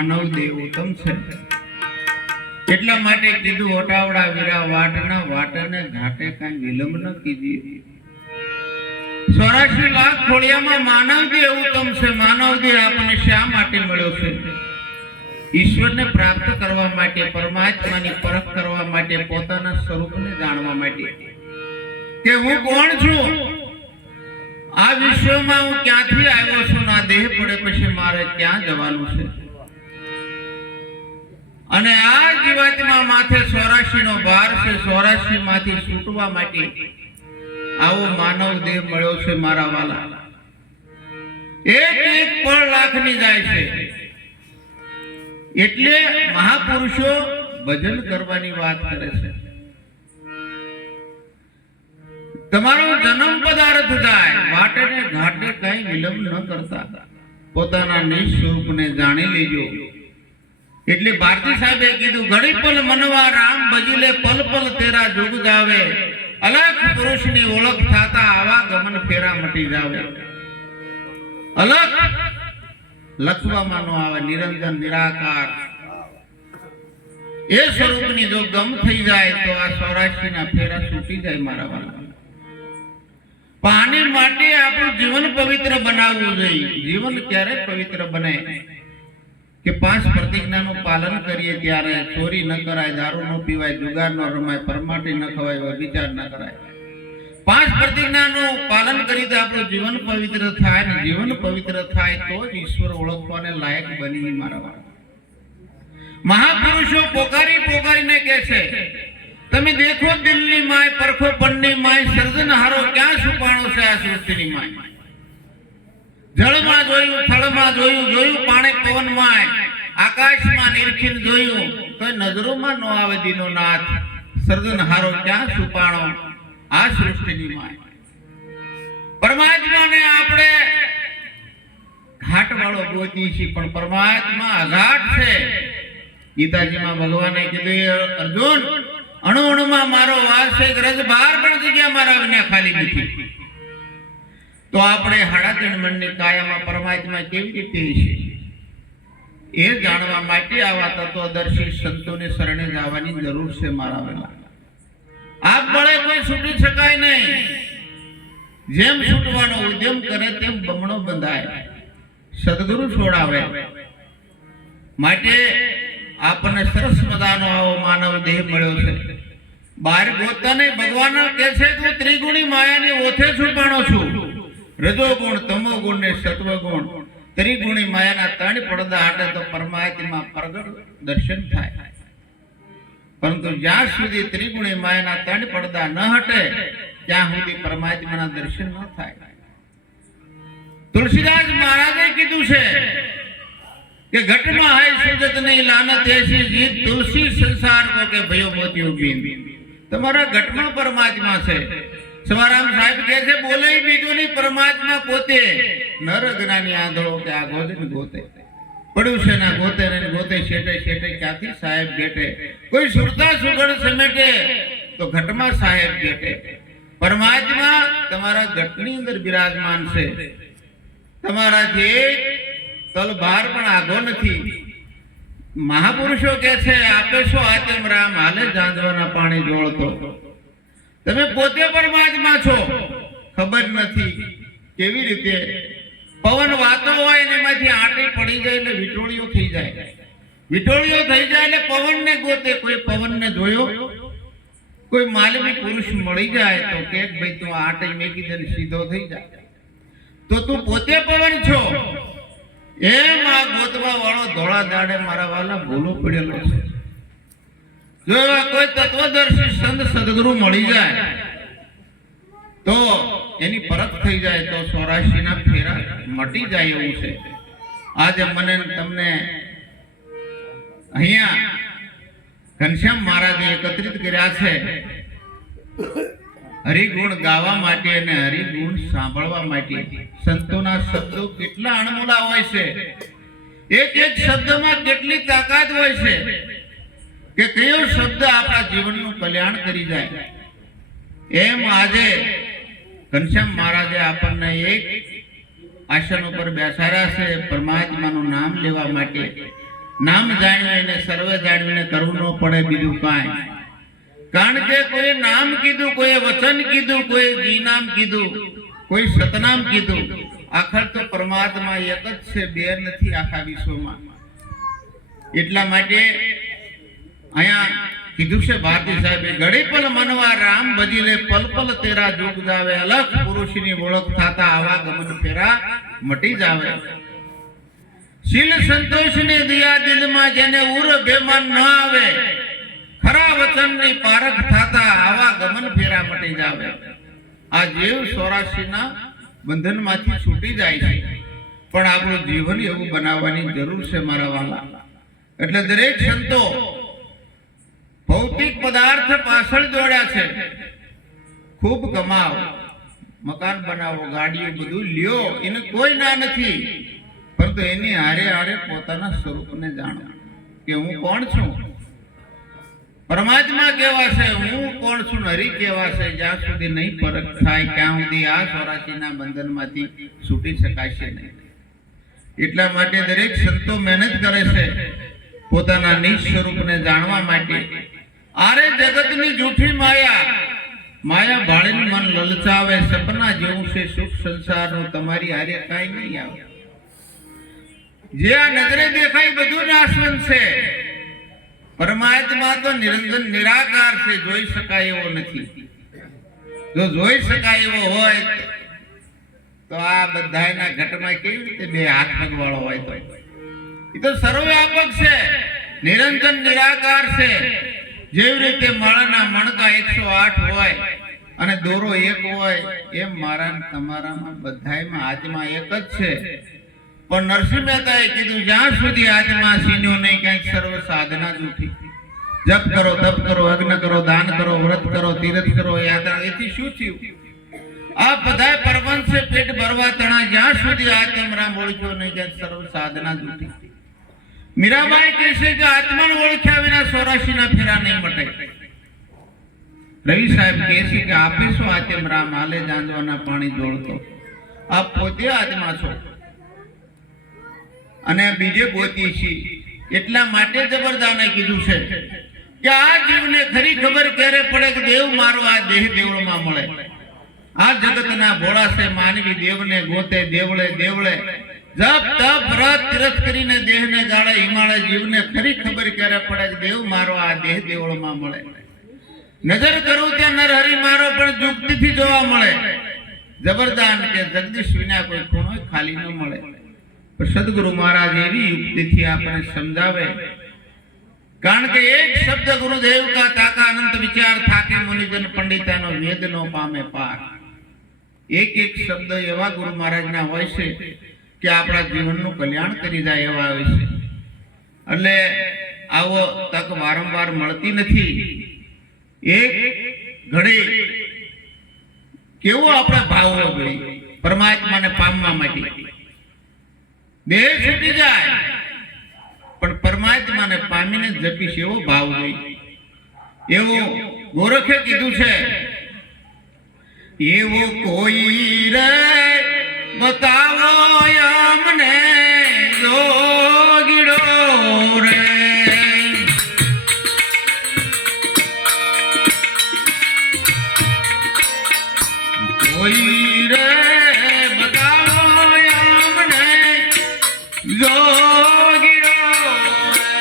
માનવ દેવ ઉત્તમ છે એટલા માટે કીધું ઓટાવડા વીરા વાટના વાટને ઘાટે કાંઈ વિલંબ ન કીજીએ 84 લાખ ખોળિયામાં માનવ દેવ ઉત્તમ છે. માનવ દેહ આપણને શા માટે મળ્યો છે? ઈશ્વરને પ્રાપ્ત કરવા માટે, પરમાત્માની પરખ કરવા માટે, પોતાના સ્વરૂપને જાણવા માટે કે હું કોણ છું, આ વિશ્વમાં હું ક્યાંથી આવ્યો છું, આ દેહ પડે પછી મારે ક્યાં જવાનું છે. અને આ જીવાત્મા માથે 84 નો ભાર છે. 84 માંથી છૂટવા માટે આવો માનવ દેહ મળ્યો છે મારા વાલા. એક પળ લાખની જાય છે. એટલે મહાપુરુષો ભજન કરવાની વાત કરે છે. તમારો જન્મ પદાર્થ જાય વાટે ને ઘાટે કઈ વિલંબ ન કરતા પોતાના નિજ સ્વરૂપને જાણી લેજો. એટલે ભારતી સાહેબે કીધું ઘડી પલ મનવા રામ ભજીલે પલ પલ તેરા જોગ જાવે, અલખ પુરુષની ઓળખ થાતા આવા ગમન ફેરા મટી જાવે. અલખ લખવામાં નો આવે, નિરંજન નિરાકાર એ સ્વરૂપની જો ગમ થઈ જાય તો આ 84 ના ફેરા છૂટી જાય મારા વાલા. પાણી માટે આપણું જીવન પવિત્ર બનાવવું જોઈએ. જીવન ક્યારે પવિત્ર બને કે 5 પ્રતિજ્ઞાનું પાલન કરીએ ત્યારે ચોરી ન કરાય, દારૂ ન પીવાય, જુગાર ન રમાય, પરમાટી ન ખવાય, વિચાર ન કરાય. 5 પ્રતિજ્ઞાનું પાલન કરી તો આપણું જીવન પવિત્ર થાય ને જીવન પવિત્ર થાય તો જ ઈશ્વર ઓળખવાને લાયક બની મારા વાળા. મહાપુરુષો પોકારી પોકારીને કહે છે તમે દેખો દિલની માય, પરખો પણની માય, સર્જનહારો ક્યાં છુપાણો છે આ સૃષ્ટિની માય. જળમાં જોયું, થળમાં જોયું, જોયું પાણે પવનમાં, આકાશમાં નિરખીને જોયું તો નજરોમાં ન આવે દીનો નાથ. સર્જનહારો ક્યાં છુપાણો આ સૃષ્ટિની માય. પરમાત્માને આપણે ઘાટ વાળો ગોતી છે પણ પરમાત્મા અઘાટ છે. ગીતાજીમાં ભગવાને કીધું અર્જુન અણુ અણુમાં મારો વાસ છે, રજ બહાર પણ જગ્યા મારા વિના ખાલી નથી. તો આપણે 3.5 મણની કાયામાં પરમાત્મા કેવી રીતે છે એ જાણવા માટે આવા તત્વદર્શી સંતોને શરણે જવાની જરૂર છે મારા વેલા. આપ બળે કોઈ છૂટી શકાય નહીં. જેમ છૂટવાનો ઉદ્યમ કરે તેમ બમણો બંધાય. સદગુરુ છોડાવે માટે આપણને સરસ મજાનો આવો માનવ દેહ મળ્યો છે. બહાર ગોતતા નહીં. ભગવાન કહે છે કે હું ત્રિગુણી માયાની ઓથે છુપાણો છું. રજોગુણ, તમોગુણ ને સત્વગુણ ત્રિગુણી માયાના 3 પડદા હટે તો પરમાત્મા પ્રગટ દર્શન થાય. પરંતુ જ્યાં સુધી ત્રિગુણી માયાના 3 પડદા ન હટે ત્યાં સુધી પરમાત્માના દર્શન ન થાય. તુલસીદાસ મહારાજે કીધું છે કે ઘટમાં હૈ સુજત નહીં લાનત એસી જીત, તુલસી સંસાર કો કે ભયો મોતિયો બીન. તમારા ઘટમાં પરમાત્મા છે. સવારામ સાહેબ કહે છે બોલે બીજું નહીં, પરમાત્મા પોતે. નર જ્ઞાની આંધળો કે આ ગોતે ગોતે પડ્યું છે ના ગોતે ને ગોતે શેટે શેટે ક્યાંથી સાહેબ બેઠે. કોઈ સુરતા સુગણ સમેટે તો ઘટમાં સાહેબ બેઠે. પરમાત્મા તમારા ઘટની અંદર બિરાજમાન છે. તમારાથી તલભાર પણ આગો નથી. મહાપુરુષો કે છે આપે શું આત્મ રામ હાલે જાંજવાના પાણી જોળતો. તમે પોતે પરમાત્મા છો, ખબર નથી કેવી રીતે. પવન વાતો હોય ને એમાંથી આંટી પડી જાય એટલે વિટોળીઓ થઈ જાય. વિટોળીઓ થઈ જાય એટલે પવનને ગોતે. કોઈ પવનને જોયો કોઈ માલવી પુરુષ મળી જાય તો કે ભાઈ તું આ ટાઈમ મેકી દે સીધો થઈ જાય તો તું પોતે પવન છો એમ આ ગોતવા વાળો ધોળા દાડે મારા વાલા ભૂલો પડેલો છે. જો એવા કોઈ તત્વદર્શી સંત સદગુરુ મળી જાય તો એની પરખ થઈ જાય તો 84 ના ફેરા મટી જાય એવું છે. આજે મને તમને અહીંયા ઘનશ્યામ મહારાજે એકત્રિત કર્યા છે હરિગુણ ગાવા માટે અને હરિગુણ સાંભળવા માટે. સંતોના શબ્દો કેટલા અણમોલા હોય છે, એક એક શબ્દમાં કેટલી તાકાત હોય છે કે કયો શબ્દ આપણા જીવનનું કલ્યાણ કરી જાય. એમ આજે ઘનશ્યામ મહારાજે આપણને એક આસન ઉપર બેસાડ્યા છે પરમાત્માનું નામ લેવા માટે. નામ જાણવીને સર્વે જાણવીને કરવું ન પડે બીજું કાંઈ. કારણ કે કોઈ નામ કીધું, કોઈ વચન કીધું, કોઈ જી નામ કીધું, કોઈ સતનામ કીધું, આખર તો પરમાત્મા એક જ છે, બે નથી આખા વિશ્વમાં. એટલા માટે અહીંયા કીધું છે ભારતી સાહેબે, ઘડી પલ મનવા રામ ભજીલે પલ પલ તેરા જોગ જાવે, અલખ પુરુષની ઓળખ થાતા આવા ગમન ફેરા મટી જાવે. શીલ સંતોષને દિયા દિલમાં જેને ઉર બેમાન ન આવે, ખરા વચનની પારખ થાતા આવા ગમન ફેરા મટી જાવે. આ જીવ 84 ના બંધનમાંથી છૂટી જાય છે, પણ આપણું જીવન એવું બનાવવાની જરૂર છે મારા વાલા. એટલે દરેક સંતો ભૌતિક પદાર્થ પાછળ દોડ્યા છે. ખૂબ કમાવો, મકાન બનાવો, ગાડીઓ બધું લ્યો, એને કોઈ ના નથી, પરંતુ એની હારે હારે પોતાના સ્વરૂપને જાણો કે હું કોણ છું, પરમાત્મા કેવા છે, હું કોણ છું, હરિ કેવા છે. જ્યાં સુધી નહીં પરખ થાય ત્યાં સુધી આ 84 ના બંધનમાંથી છૂટી શકાશે નહીં. એટલા માટે દરેક સંતો મહેનત કરે છે પોતાના નિજ સ્વરૂપને જાણવા માટે. આરે જગતની જૂઠી માયા ભાળીને મન લલચાવે, સપના જેવું છે સુખ સંસારનું, તમારી હારે કાંઈ નહીં આવે. જે આ નજરે દેખાય બધું નાશવંત છે, પરમાત્મા તો નિરંજન નિરાકાર છે, જોઈ શકાય એવો નથી. જો જોઈ શકાય એવો હોય તો આ બધાના ઘટમાં કેવી રીતે બે હાથ પગ વાળો હોય? તો એ તો સર્વવ્યાપક છે, નિરંજન નિરાકાર છે. જેવી રીતે માળાના મણકા 108 હોય અને દોરો એક હોય, એમ મારા તમારામાં બધાયમાં આત્મા એક જ છે. પણ નરસિંહ મહેતાએ કીધું, જ્યાં સુધી આત્મા સીન્યો નહીં ક્યાંક સર્વ સાધના જૂઠી. જપ કરો, તપ કરો, યજ્ઞ કરો, દાન કરો, વ્રત કરો, તીર્થ કરો, યાત્રા, એથી શું થયું? આ બધા પરવંશ છે પેટ ભરવા તણા. જ્યાં સુધી આત્મ રામ ઓળખ્યો નહીં ક્યાંક સર્વ સાધના જૂઠી. મીરાબાઈ કહે છે કે આત્માને ઓળખ્યા વિના 84 ના ફેરા નહીં મટે. રવિ સાહેબ કહે છે કે આપે શું આત્મ રામ હાલે જાંજવાના પાણી જોડતો. આપ પોતે આત્મા છો અને બીજે ગોતી છે. એટલા માટે જબરદાને કીધું છે કે આ જીવને ખરી ખબર ક્યારે પડે કે દેવ મારો આ દેહ દેવળમાં મળે. આ જગતના ભોળા છે માનવી દેવને ગોતે દેવળે દેવળે, જપ તપ વ્રત તીર્થ કરીને દેહને ગાળે હિમાળે. જીવને ખરી ખબર ક્યારે પડે કે દેવ મારો આ દેહ દેવળમાં મળે. નજર કરું ત્યાં નરહરી મારો પણ યુક્તિથી જોવા મળે. જબરદાન કે જગદીશ વિના કોઈ ખૂણો ખાલી ન મળે. સદગુરુ મહારાજ એવી યુક્તિથી આપણને સમજાવે. કારણ કે એક શબ્દ ગુરુદેવ કા તાકા અનંત વિચાર થાકે મુનિજન પંડિતાનો વેદ નો પામે પાર. એક એક શબ્દ એવા ગુરુ મહારાજના હોય છે કે આપણા જીવનનું કલ્યાણ કરી જાય એવા હોય છે. એટલે આવો તક વારંવાર મળતી નથી. એક ઘડી કેવો આપણે ભાવ હોવો જોઈએ પરમાત્માને પામવા માટે. દેહ છૂટી જાય પણ પરમાત્માને પામીને જપીશ એવો ભાવ હોય. એવું ગોરખે કીધું છે, એવો કોઈ રે બતાવો અમને જોગીડો રે. કોઈ રે બતાવો અમને જોગીડો રે.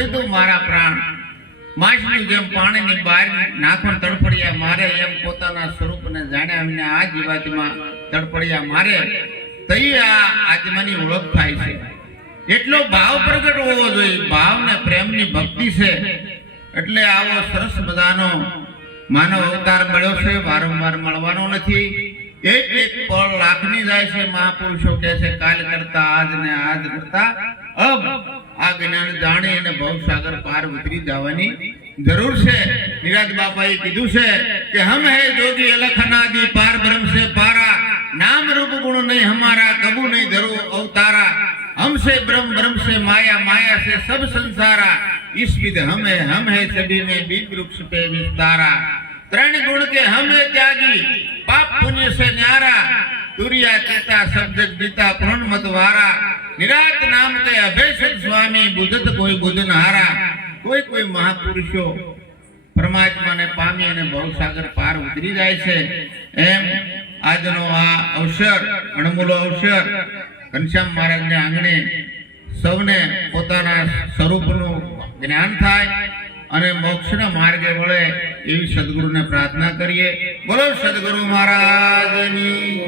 છોડી દઉં મારા પ્રાણ. માછલી જેમ પાણીની બહાર નાખો તડફડિયા મારે, એમ પોતાના સ્વરૂપને જાણ્યા વિના આ જીવાત્મા તડફડિયા મારે, તઈ આ આત્માની ઓળખ થાય છે. એટલો ભાવ પ્રગટ હોવો જોઈએ. ભાવ ને પ્રેમની ભક્તિ છે. એટલે આવો સરસ મજાનો માનવ અવતાર મળ્યો છે. વારંવાર મળવાનો નથી. એક એક પળ લાખની જાય છે. મહાપુરુષો કહે છે કાલ કરતા આજ ને આજ કરતા અબ. આ જ્ઞાન જાણી અને ભવસાગર પાર ઉતરી જવાની જરૂર છે. નિરાજ બાપાએ કીધું છે કે હમ હે જોગી અલખનાદી પાર બ્રહ્મ से पारा, नाम रूप गुण नहीं हमारा कबू नहीं धरो अवतारा, हमसे ब्रह्म ब्रह्म से माया माया से सब संसारा, इस विध हम है सभी में बीज वृक्ष पे विस्तारा, तरण गुण के हम है त्यागी पाप पुण्य से न्यारा, तुरिया चेता सब जग बीता पूर्ण मतवारा, निरात नाम के अभेषक स्वामी बुझत कोई बुझन हारा. કોઈ કોઈ મહાપુરુષો પરમાત્માને પામી અને ભવસાગર પાર ઉતરી જાય છે. એમ આજનો આ અવસર, અણમોલો અવસર, ઘનશ્યામ મહારાજને આંગણે સૌને પોતાના સ્વરૂપનું જ્ઞાન થાય અને મોક્ષના માર્ગે વળે એવી સદગુરુને પ્રાર્થના કરીએ. બોલો સદગુરુ મહારાજની.